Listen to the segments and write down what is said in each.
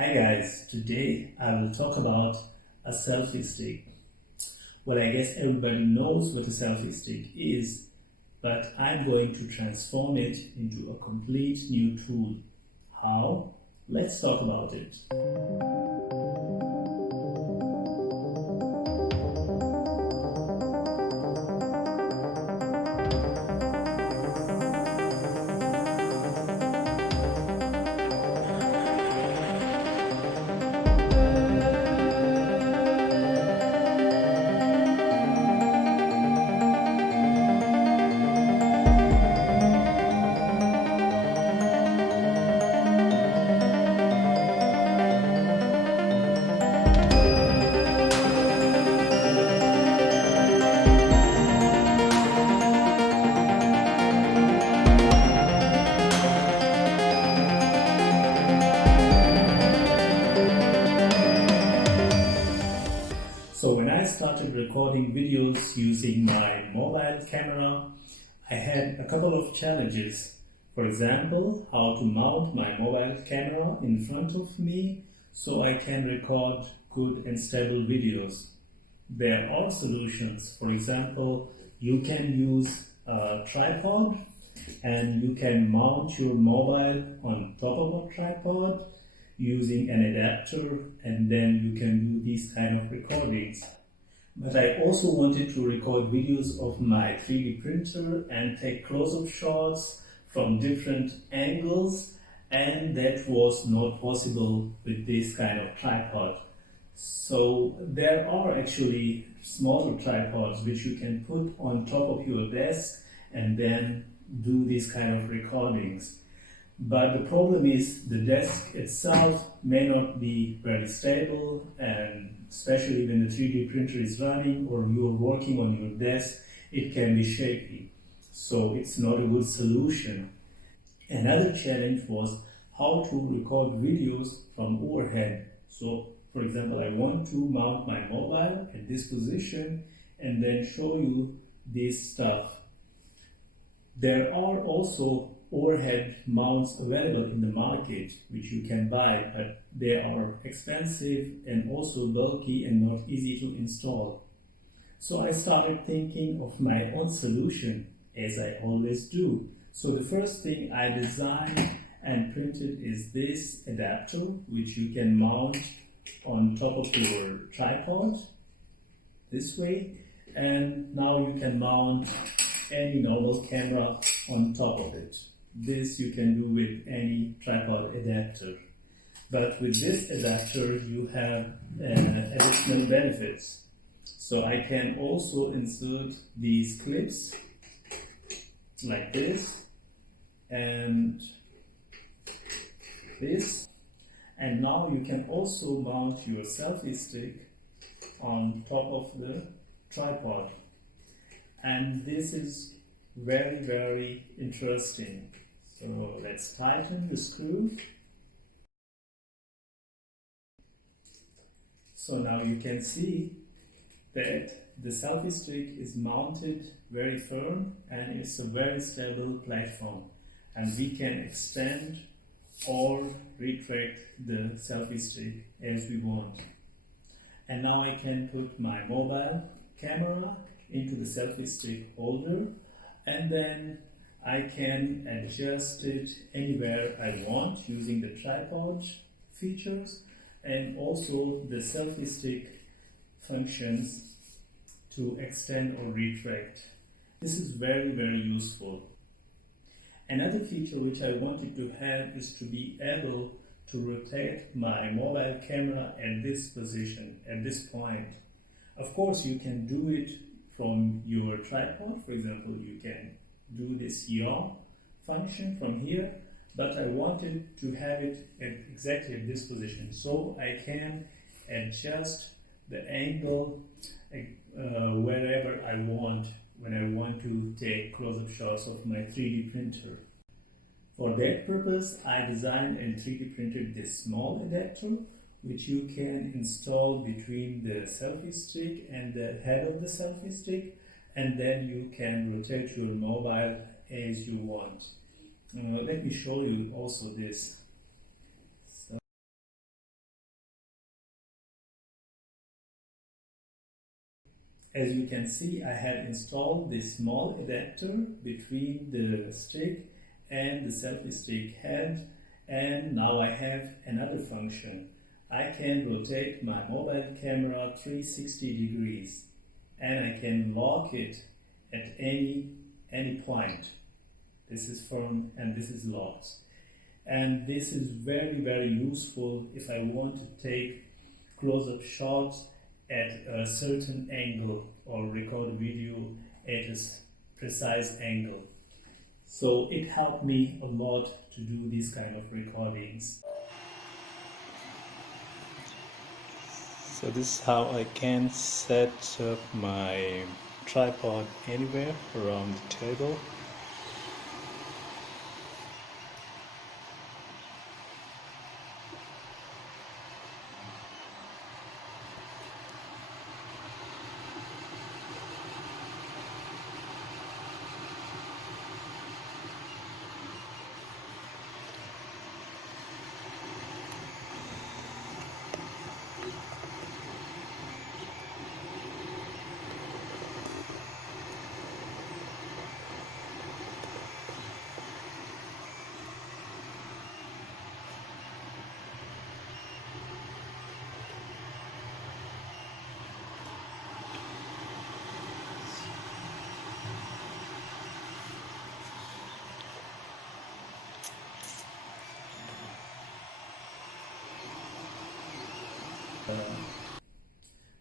Hi guys, today I will talk about a selfie stick. Well, I guess everybody knows what a selfie stick is, but I'm going to transform it into a complete new tool. How? Let's talk about it. So when I started recording videos using my mobile camera, I had a couple of challenges. For example, how to mount my mobile camera in front of me so I can record good and stable videos. There are solutions. For example, you can use a tripod and you can mount your mobile on top of a tripod using an adapter, and then you can do these kind of recordings. But I also wanted to record videos of my 3D printer and take close-up shots from different angles, and that was not possible with this kind of tripod. So there are actually smaller tripods which you can put on top of your desk and then do these kind of recordings. But the problem is the desk itself may not be very stable, and especially when the 3D printer is running or you're working on your desk, it can be shaky. So it's not a good solution. Another challenge was how to record videos from overhead. So for example, I want to mount my mobile at this position and then show you this stuff. There are also overhead mounts available in the market which you can buy, but they are expensive and also bulky and not easy to install. So I started thinking of my own solution, as I always do. So the first thing I designed and printed is this adapter which you can mount on top of your tripod this way, and now you can mount any normal camera on top of it. This you can do with any tripod adapter. But with this adapter you have additional benefits. So I can also insert these clips like this and this. And now you can also mount your selfie stick on top of the tripod. And this is very interesting. So let's tighten the screw. So now you can see that the selfie stick is mounted very firm and it's a very stable platform, and we can extend or retract the selfie stick as we want. And now I can put my mobile camera into the selfie stick holder, and then I can adjust it anywhere I want using the tripod features and also the selfie stick functions to extend or retract. This is very useful. Another feature which I wanted to have is to be able to rotate my mobile camera at this position, at this point. Of course, you can do it from your tripod. For example, you can do this yaw function from here, but I wanted to have it at exactly at this position, so I can adjust the angle wherever I want when I want to take close-up shots of my 3D printer. For that purpose, I designed and 3D printed this small adapter which you can install between the selfie stick and the head of the selfie stick, and then you can rotate your mobile as you want. Let me show you also this. As you can see, I have installed this small adapter between the stick and the selfie stick head, and now I have another function. I can rotate my mobile camera 360 degrees and I can lock it at any point. This is firm and this is locked. And this is very useful if I want to take close-up shots at a certain angle or record video at a precise angle. So it helped me a lot to do these kind of recordings. So this is how I can set up my tripod anywhere around the table.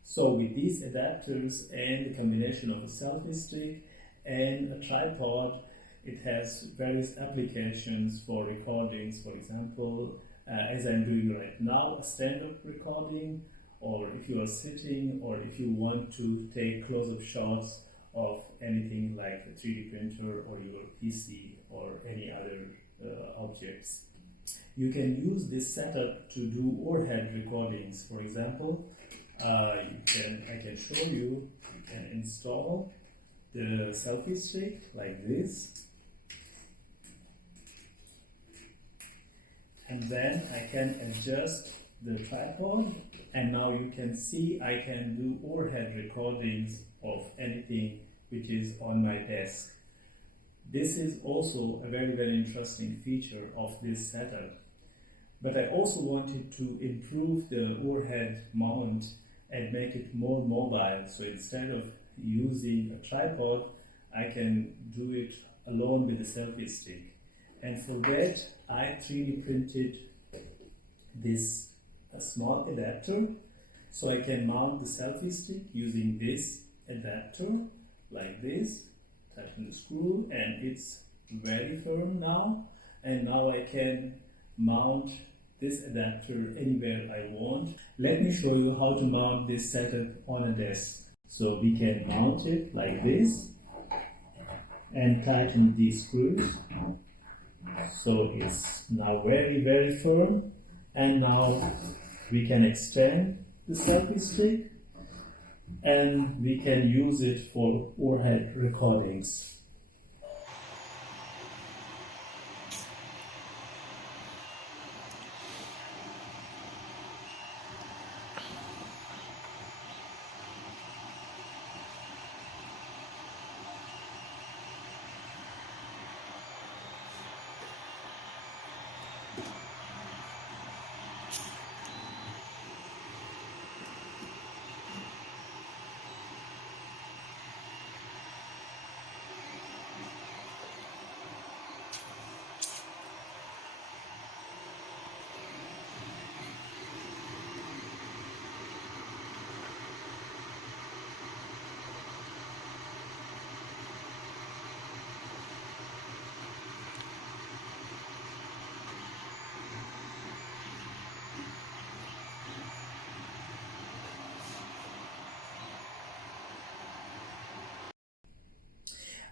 So with these adapters and the combination of a selfie stick and a tripod, it has various applications for recordings. For example, as I'm doing right now, a stand-up recording, or if you are sitting, or if you want to take close-up shots of anything like a 3D printer or your PC or any other objects. You can use this setup to do overhead recordings. For example, I can show you. You can install the selfie stick like this, and then I can adjust the tripod, and now you can see I can do overhead recordings of anything which is on my desk. This is also a very interesting feature of this setup. But I also wanted to improve the overhead mount and make it more mobile. So instead of using a tripod, I can do it alone with the selfie stick. And for that, I 3D printed this small adapter. So I can mount the selfie stick using this adapter like this, tighten the screw, and it's very firm now. And now I can mount this adapter anywhere I want. Let me show you how to mount this setup on a desk. So we can mount it like this and tighten these screws. So it's now very firm, and now we can extend the selfie stick and we can use it for overhead recordings.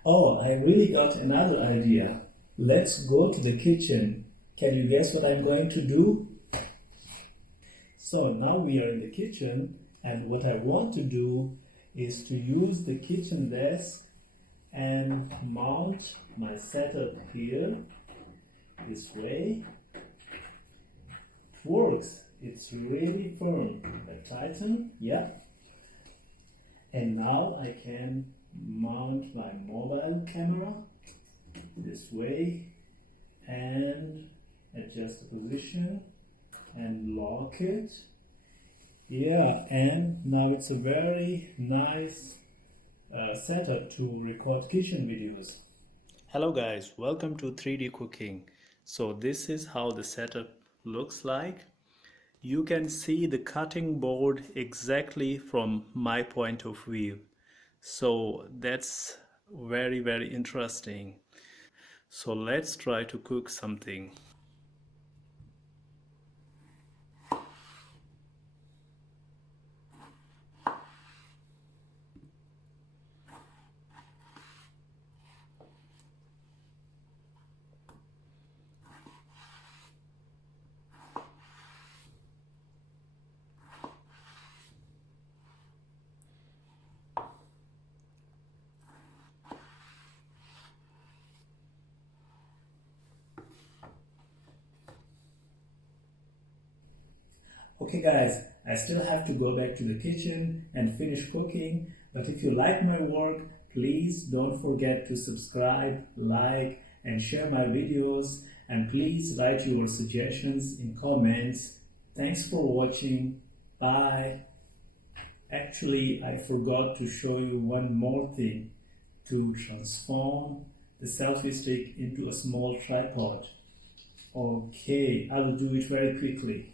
Oh, I really got another idea. Let's go to the kitchen. Can you guess what I'm going to do? So now we are in the kitchen, and what I want to do is to use the kitchen desk and mount my setup here this way. It works. It's really firm. I tighten, yeah. And now I can mount my mobile camera this way and adjust the position and lock it. Yeah, and now it's a very nice setup to record kitchen videos. Hello guys, welcome to 3D cooking. So this is how the setup looks like. You can see the cutting board exactly from my point of view. So that's very interesting. So let's try to cook something. Okay guys, I still have to go back to the kitchen and finish cooking, but if you like my work, please don't forget to subscribe, like and share my videos, and please write your suggestions in comments. Thanks for watching. Bye. Actually, I forgot to show you one more thing to transform the selfie stick into a small tripod. Okay, I will do it very quickly.